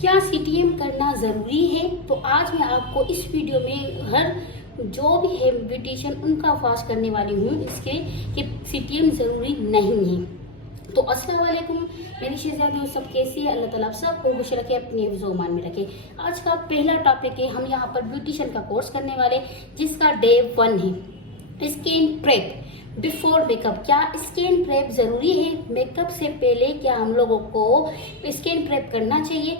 क्या सीटीएम करना ज़रूरी है? तो आज मैं आपको इस वीडियो में हर जो भी है ब्यूटिशियन उनका फास्ट करने वाली हूँ इसके कि सीटीएम ज़रूरी नहीं है। तो अस्सलाम वालेकुम, मेरी शहजादी सब कैसी है? अल्लाह ताला आप सबको खुश रखे, अपनी हिफ्ज़-ओ-मान में रखे। आज का पहला टॉपिक है, हम यहाँ पर ब्यूटिशियन का कोर्स करने वाले जिसका डे 1 है स्किन प्रेप बिफोर मेकअप। क्या स्किन प्रेप ज़रूरी है? मेकअप से पहले क्या हम लोगों को स्किन प्रेप करना चाहिए?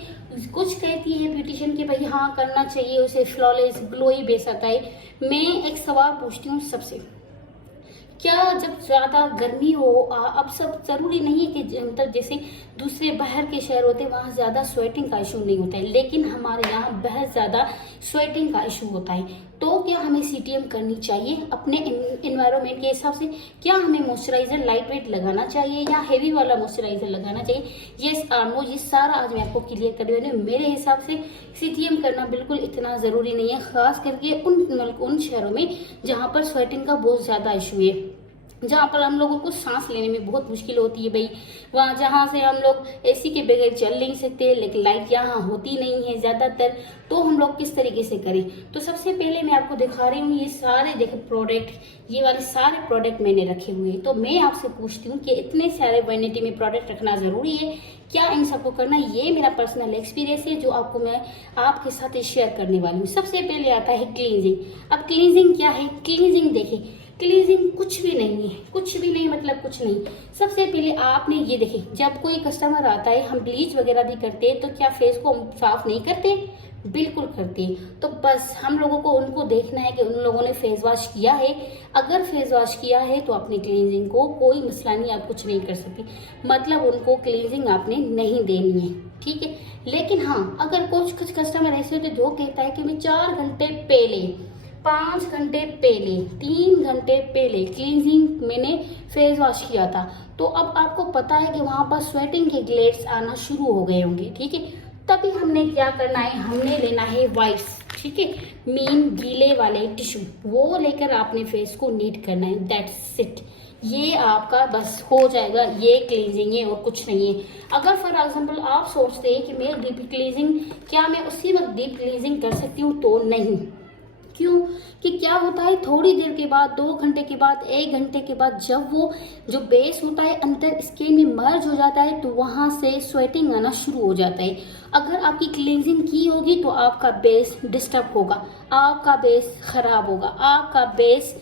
कुछ कहती है ब्यूटिशियन कि भाई हाँ करना चाहिए, उसे फ्लॉलेस ग्लोई बेस आता है। मैं एक सवाल पूछती हूँ सबसे, क्या जब ज़्यादा गर्मी हो अब सब ज़रूरी नहीं है कि मतलब जैसे दूसरे बाहर के शहर होते हैं वहाँ ज़्यादा स्वेटिंग का इशू नहीं होता है, लेकिन हमारे यहाँ बहुत ज़्यादा स्वेटिंग का इशू होता है। तो क्या हमें सीटीएम करनी चाहिए अपने इन्वायरमेंट के हिसाब से? क्या हमें मॉइस्चराइज़र लाइट वेट लगाना चाहिए या हेवी वाला मॉइस्चराइज़र लगाना चाहिए? येस और नो, ये सारा आज मैं आपको क्लियर कर रही हूँ। मेरे हिसाब से सीटीएम करना बिल्कुल इतना ज़रूरी नहीं है, खास करके उन शहरों में जहाँ पर स्वेटिंग का बहुत ज़्यादा इशू है, जहाँ पर हम लोगों को सांस लेने में बहुत मुश्किल होती है भाई। वहाँ जहाँ से हम लोग एसी के बगैर चल नहीं सकते, लेकिन लाइट यहाँ होती नहीं है ज़्यादातर, तो हम लोग किस तरीके से करें? तो सबसे पहले मैं आपको दिखा रही हूँ ये सारे देखो प्रोडक्ट, ये वाले सारे प्रोडक्ट मैंने रखे हुए हैं। तो मैं आपसे पूछती हूँ कि इतने सारे वैनिटी में प्रोडक्ट रखना ज़रूरी है क्या? इन सबको करना, ये मेरा पर्सनल एक्सपीरियंस है जो आपको मैं आपके साथ शेयर करने वाली हूँ। सबसे पहले आता है क्लींजिंग। अब क्लींजिंग क्या है? क्लींजिंग देखिए, क्लींजिंग कुछ भी नहीं है, कुछ भी नहीं मतलब कुछ नहीं। सबसे पहले आपने ये देखिए, जब कोई कस्टमर आता है हम ब्लीच वगैरह भी करते हैं तो क्या फेस को साफ नहीं करते? बिल्कुल करते हैं। तो बस हम लोगों को उनको देखना है कि उन लोगों ने फेस वॉश किया है। अगर फेस वॉश किया है तो अपनी क्लींजिंग को कोई मसला नहीं, आप कुछ नहीं कर सकते, मतलब उनको क्लींजिंग आपने नहीं देनी है, ठीक है। लेकिन हाँ, अगर कुछ कस्टमर ऐसे होते जो कहता है कि मैं 4 घंटे पहले, 5 घंटे पहले, 3 घंटे पहले क्लींजिंग मैंने फेस वॉश किया था, तो अब आपको पता है कि वहाँ पर स्वेटिंग के ग्लेड्स आना शुरू हो गए होंगे, ठीक है। तभी हमने क्या करना है, हमने लेना है वाइप्स, ठीक है, मीन गीले वाले टिश्यू, वो लेकर आपने फेस को नीट करना है। दैट्स इट, ये आपका बस हो जाएगा, ये क्लींजिंग है और कुछ नहीं है। अगर फॉर एग्जांपल आप सोचते हैं कि मैं डीप क्लींजिंग, क्या मैं उसी वक्त डीप क्लींजिंग कर सकती हूँ? तो नहीं। क्यों? कि क्या होता है, थोड़ी देर के बाद, 2 घंटे के बाद, 1 घंटे के बाद, जब वो जो बेस होता है अंदर स्किन में मर्ज हो जाता है तो वहाँ से स्वेटिंग आना शुरू हो जाता है। अगर आपकी क्लींजिंग की होगी तो आपका बेस डिस्टर्ब होगा, आपका बेस खराब होगा, आपका बेस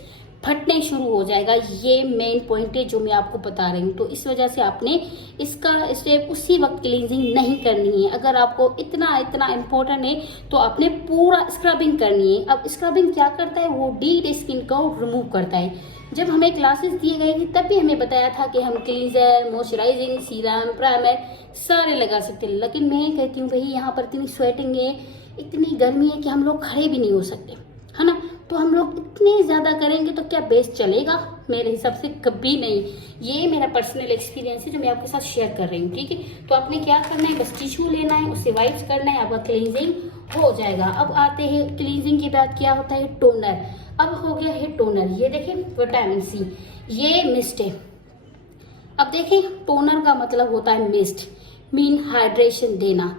फटने शुरू हो जाएगा। ये मेन पॉइंट है जो मैं आपको बता रही हूँ। तो इस वजह से आपने इसका स्टेप उसी वक्त क्लींजिंग नहीं करनी है। अगर आपको इतना इतना इम्पोर्टेंट है तो आपने पूरा स्क्रबिंग करनी है। अब स्क्रबिंग क्या करता है? वो डेड स्किन को रिमूव करता है। जब हमें क्लासेस दिए गए थे तभी हमें बताया था कि हम क्लींजर, मॉइस्चराइजिंग, सीरम, प्राइमर सारे लगा सकते हैं, लेकिन मैं कहती हूँ भाई यहाँ पर इतनी स्वेटिंग है, इतनी गर्मी है कि हम लोग खड़े भी नहीं हो सकते, है ना। तो हम लोग इतने ज़्यादा करेंगे तो क्या बेस चलेगा? मेरे हिसाब से कभी नहीं। ये मेरा पर्सनल एक्सपीरियंस है जो मैं आपके साथ शेयर कर रही हूँ, ठीक है। तो आपने क्या करना है, बस टिश्यू लेना है, उससे वाइप्स करना है, आपका क्लींजिंग हो जाएगा। अब आते हैं क्लींजिंग के बाद क्या होता है, टोनर। अब हो गया है टोनर, ये देखिए विटामिन सी, ये मिस्ट है। अब देखिए टोनर का मतलब होता है मिस्ट, मीन हाइड्रेशन देना।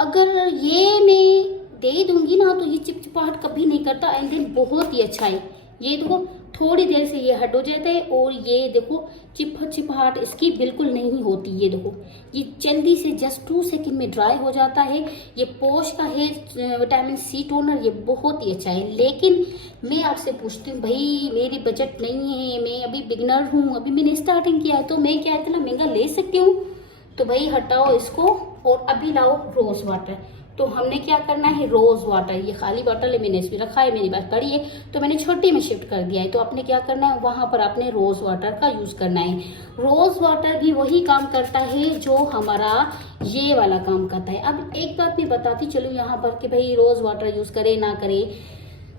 अगर ये मैं दे दूंगी ना तो ये चिपचिपाहट कभी नहीं करता, एंड देन बहुत ही अच्छा है। ये देखो थोड़ी देर से ये हट हो जाता है और ये देखो चिपचिपाहट इसकी बिल्कुल नहीं होती। ये देखो ये जल्दी से जस्ट 2 सेकंड में ड्राई हो जाता है। ये पोश का है विटामिन सी टोनर, ये बहुत ही अच्छा है। लेकिन मैं आपसे पूछती हूँ भाई, मेरी बजट नहीं है, मैं अभी बिगनर हूँ, अभी मैंने स्टार्टिंग किया है, तो मैं क्या इतना महंगा ले सकती हूँ? तो भाई हटाओ इसको और अभी लाओ रोज वाटर। तो हमने क्या करना है, रोज वाटर, ये खाली बॉटल है, मैंने इसमें रखा है, मेरी बात पड़ी है तो मैंने छोटी में शिफ्ट कर दिया है। तो आपने क्या करना है, वहां पर आपने रोज वाटर का यूज करना है। रोज वाटर भी वही काम करता है जो हमारा ये वाला काम करता है। अब एक बात मैं बताती चलो यहाँ पर कि भाई रोज वाटर यूज करे ना करे,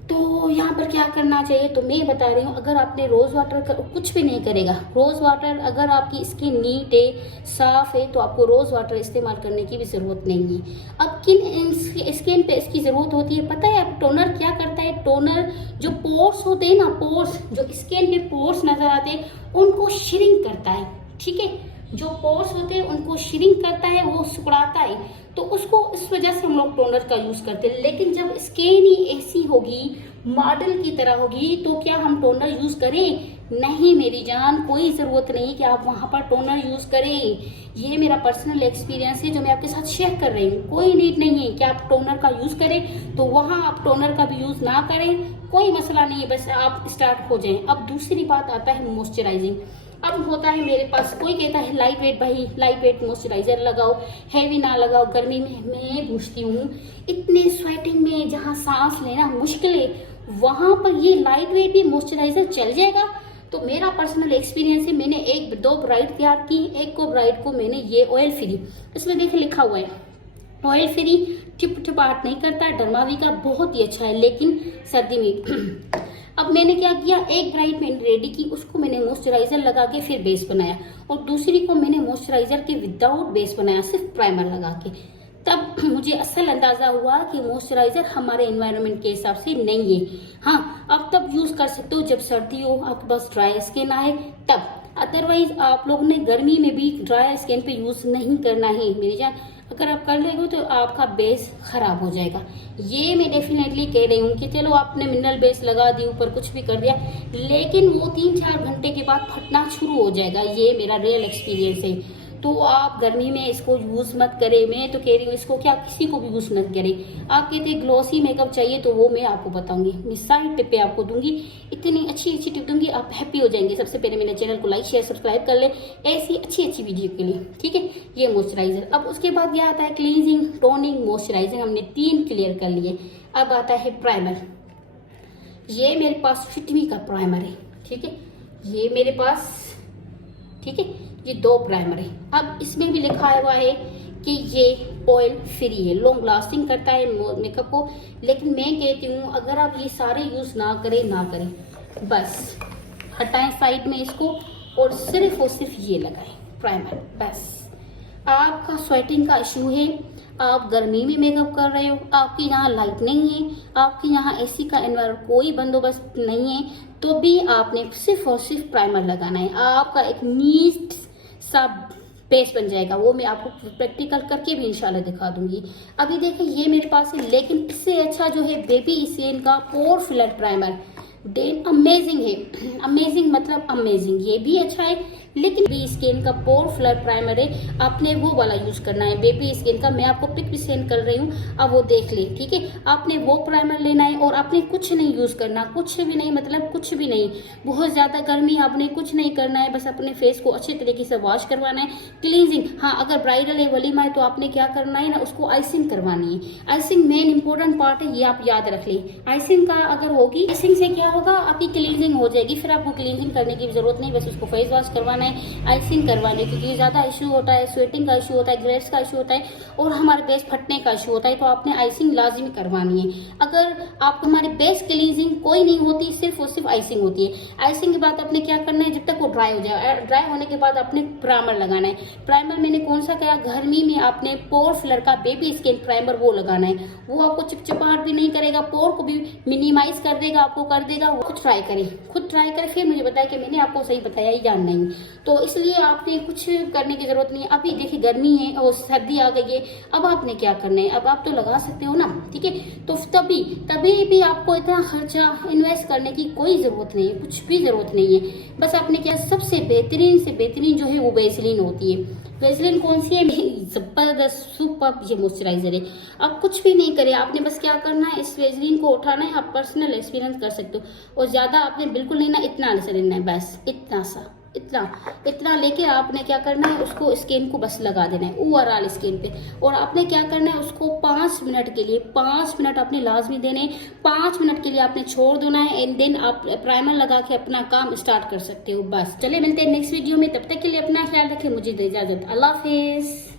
तो यहाँ पर क्या करना चाहिए तो मैं बता रही हूँ। अगर आपने रोज़ वाटर कुछ भी नहीं करेगा, रोज़ वाटर अगर आपकी स्किन नीट है, साफ है, तो आपको रोज़ वाटर इस्तेमाल करने की भी ज़रूरत नहीं है। अब किन स्किन पे इसकी ज़रूरत होती है पता है? अब टोनर क्या करता है, टोनर जो पोर्स होते हैं ना, पोर्स जो स्किन पे पोर्स नज़र आते हैं उनको श्रिंक करता है, ठीक है। जो पोर्स होते हैं उनको श्रिंक करता है, वो सिकुड़ाता है, तो उसको इस वजह से हम लोग टोनर का यूज करते हैं। लेकिन जब स्किन ही ऐसी होगी, मॉडल की तरह होगी, तो क्या हम टोनर यूज करें? नहीं मेरी जान, कोई ज़रूरत नहीं कि आप वहाँ पर टोनर यूज़ करें। ये मेरा पर्सनल एक्सपीरियंस है जो मैं आपके साथ शेयर कर रही हूँ। कोई नीड नहीं है कि आप टोनर का यूज़ करें, तो वहाँ आप टोनर का भी यूज़ ना करें, कोई मसला नहीं है, बस आप स्टार्ट हो जाएं। अब दूसरी बात आता है मॉइस्चराइजिंग। अब होता है मेरे पास, कोई कहता है लाइट वेट, भाई लाइट वेट मॉइस्चराइजर लगाओ, हैवी ना लगाओ गर्मी में। मैं पूछती हूँ, इतने स्वेटिंग में जहाँ सांस लेना मुश्किल है, वहाँ पर ये लाइट वेट भी मॉइस्चराइजर चल जाएगा? तो मेरा पर्सनल एक्सपीरियंस है, मैंने 1-2 ब्राइड तैयार की, एक को ब्राइड को मैंने ये ऑयल फ्री, इसमें देखिए लिखा हुआ है ऑयल फ्री, चिपचिपाहट नहीं करता, डरमावी का बहुत ही अच्छा है, लेकिन सर्दी में अब मैंने क्या किया, एक ब्राइड मैंने रेडी की, उसको मैंने मॉइस्चराइजर लगा के फिर बेस बनाया, और दूसरी को मैंने मॉइस्चराइजर के विदाउट बेस बनाया, सिर्फ प्राइमर लगा के। तब मुझे असल अंदाजा हुआ कि मॉइस्चराइजर हमारे एनवायरनमेंट के हिसाब से नहीं है। हाँ, अब तब यूज कर सकते हो जब सर्दी हो, आपके पास ड्राई स्किन आए तब, अदरवाइज आप लोग ने गर्मी में भी ड्राई स्किन पे यूज नहीं करना है मेरी जान। अगर आप कर लेंगे तो आपका बेस खराब हो जाएगा। ये मैं डेफिनेटली कह रही हूँ कि चलो आपने मिनरल बेस लगा दी, ऊपर कुछ भी कर दिया, लेकिन वो 3-4 घंटे के बाद फटना शुरू हो जाएगा। ये मेरा रियल एक्सपीरियंस है। तो आप गर्मी में इसको यूज मत करें। मैं तो कह रही हूँ इसको क्या किसी को भी यूज मत करें। आप कहते हैं ग्लॉसी मेकअप चाहिए, तो वो मैं आपको बताऊंगी, मैं सारी टिपें आपको दूंगी, इतनी अच्छी अच्छी टिप दूंगी, आप हैप्पी हो जाएंगे। सबसे पहले मेरे चैनल को लाइक शेयर सब्सक्राइब कर ले ऐसी अच्छी अच्छी वीडियो के लिए, ठीक है। ये मॉइस्चराइजर। अब उसके बाद क्या आता है, क्लींजिंग, टोनिंग, मॉइस्चराइजिंग, हमने 3 क्लियर कर लिए। अब आता है प्राइमर। ये मेरे पास फिटमी का प्राइमर है, ठीक है, ये मेरे पास, ठीक है, ये 2 प्राइमर है। अब इसमें भी लिखा हुआ है कि ये ऑयल फ्री है, लॉन्ग लास्टिंग करता है मेकअप को, लेकिन मैं कहती हूँ अगर आप ये सारे यूज ना करें, बस हटाएं साइड में इसको, और सिर्फ ये लगाएं प्राइमर, बस। आपका स्वेटिंग का इशू है, आप गर्मी में मेकअप कर रहे हो, आपके यहाँ लाइट नहीं है, आपके यहाँ एसी का एनवायरमेंट कोई बंदोबस्त नहीं है, तो भी आपने सिर्फ और सिर्फ प्राइमर लगाना है। आपका एक नीट सा बेस बन जाएगा। वो मैं आपको प्रैक्टिकल करके भी इंशाल्लाह दिखा दूंगी। अभी देखिए ये मेरे पास है, लेकिन इससे अच्छा जो है बेबी स्किन का पोर फिलर प्राइमर, डेन अमेजिंग है। अमेजिंग मतलब अमेजिंग, ये भी अच्छा है, लेकिन बेबी स्किन का पोर फिलर प्राइमर है, आपने वो वाला यूज करना है बेबी स्किन का। मैं आपको पिक भी सेंड कर रही हूँ, अब वो देख ले, ठीक है। आपने वो प्राइमर लेना है, और आपने कुछ नहीं यूज करना, कुछ भी नहीं, मतलब कुछ भी नहीं। बहुत ज्यादा गर्मी, आपने कुछ नहीं करना है, बस अपने फेस को अच्छे तरीके से वॉश करवाना है। क्लींजिंग, हाँ अगर ब्राइडल है, वलीमा है, तो आपने क्या करना है ना, उसको आइसिंग करवानी है। आइसिंग मेन इंपॉर्टेंट पार्ट है, ये आप याद रख लें। आइसिंग का अगर होगी, आइसिंग से क्या होगा, आपकी क्लींजिंग हो जाएगी, फिर आपको क्लींजिंग करने की भी जरूरत नहीं, बस उसको फेस वॉश करवाना है, आइसिंग करवाने, क्योंकि ज्यादा इशू होता है, स्वेटिंग का इशू होता है, ग्रेड्स का इशू होता है, और हमारे बेस फटने का इशू होता है, तो आपने आइसिंग लाजिमी करवानी है। अगर आपको हमारे बेस क्लींजिंग कोई नहीं होती, सिर्फ और सिर्फ आइसिंग होती है। आइसिंग के बाद आपने क्या करना है, जब तक वो ड्राई हो जाए, ड्राई होने के बाद आपने प्राइमर लगाना है। प्राइमर मैंने कौन सा कहा, गर्मी में आपने पोर फिलर का बेबी स्किन प्राइमर वो लगाना है। वो आपको चिपचिपाहट भी नहीं करेगा, पोर को भी मिनिमाइज कर देगा, आपको कर देगा। वो खुद ट्राई करें, फिर मुझे बताया कि मैंने आपको सही बताया ही या नहीं। तो इसलिए आपने कुछ करने की जरूरत नहीं है। अभी देखिए गर्मी है और सर्दी आ गई है, अब आपने क्या करना है, अब आप तो लगा सकते हो ना, ठीक है। तो तभी भी आपको इतना खर्चा इन्वेस्ट करने की कोई जरूरत नहीं है, कुछ भी जरूरत नहीं है। बस आपने क्या, सबसे बेहतरीन से बेहतरीन जो है वो वेसलीन होती है। वेसलीन कौन सी है, जबरदस्त सुपर ये मॉइस्चराइजर है। आप कुछ भी नहीं करें, आपने बस क्या करना है, इस वेसलीन को उठाना है, आप पर्सनल एक्सपीरियंस कर सकते हो। और ज्यादा आपने बिल्कुल नहीं ना, इतना से लेना है, बस इतना सा, इतना लेके आपने क्या करना है, उसको स्किन को बस लगा देना है ओवरऑल स्किन पे। और आपने क्या करना है, उसको 5 मिनट के लिए, 5 मिनट आपने लाजमी देने, 5 मिनट के लिए आपने छोड़ देना है, एंड देन आप प्राइमर लगा के अपना काम स्टार्ट कर सकते हो। बस चले मिलते हैं नेक्स्ट वीडियो में, तब तक के लिए अपना ख्याल रखें, मुझे दे इजाजत, अल्लाह हाफिज।